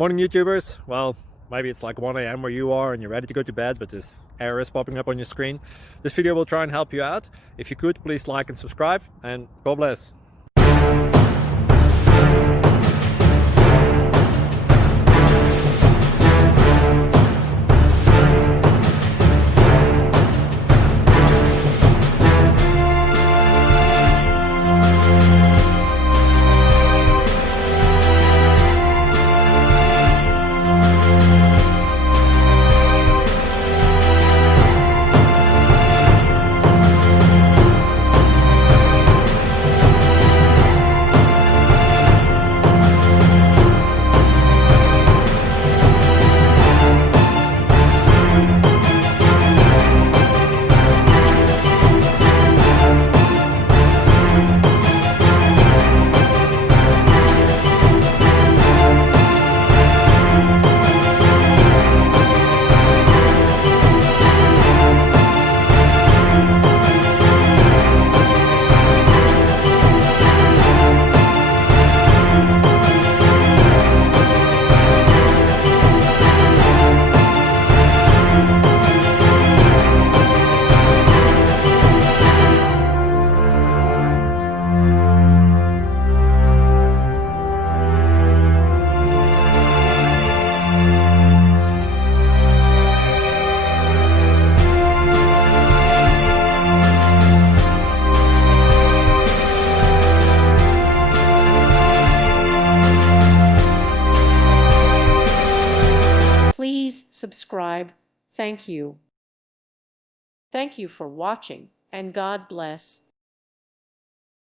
Morning YouTubers. Well, maybe it's like 1 a.m. where you are and you're ready to go to bed, but this error is popping up on your screen. This video will try and help you out. If you could, please like and subscribe, and God bless. Please subscribe. Thank you. Thank you for watching, and God bless.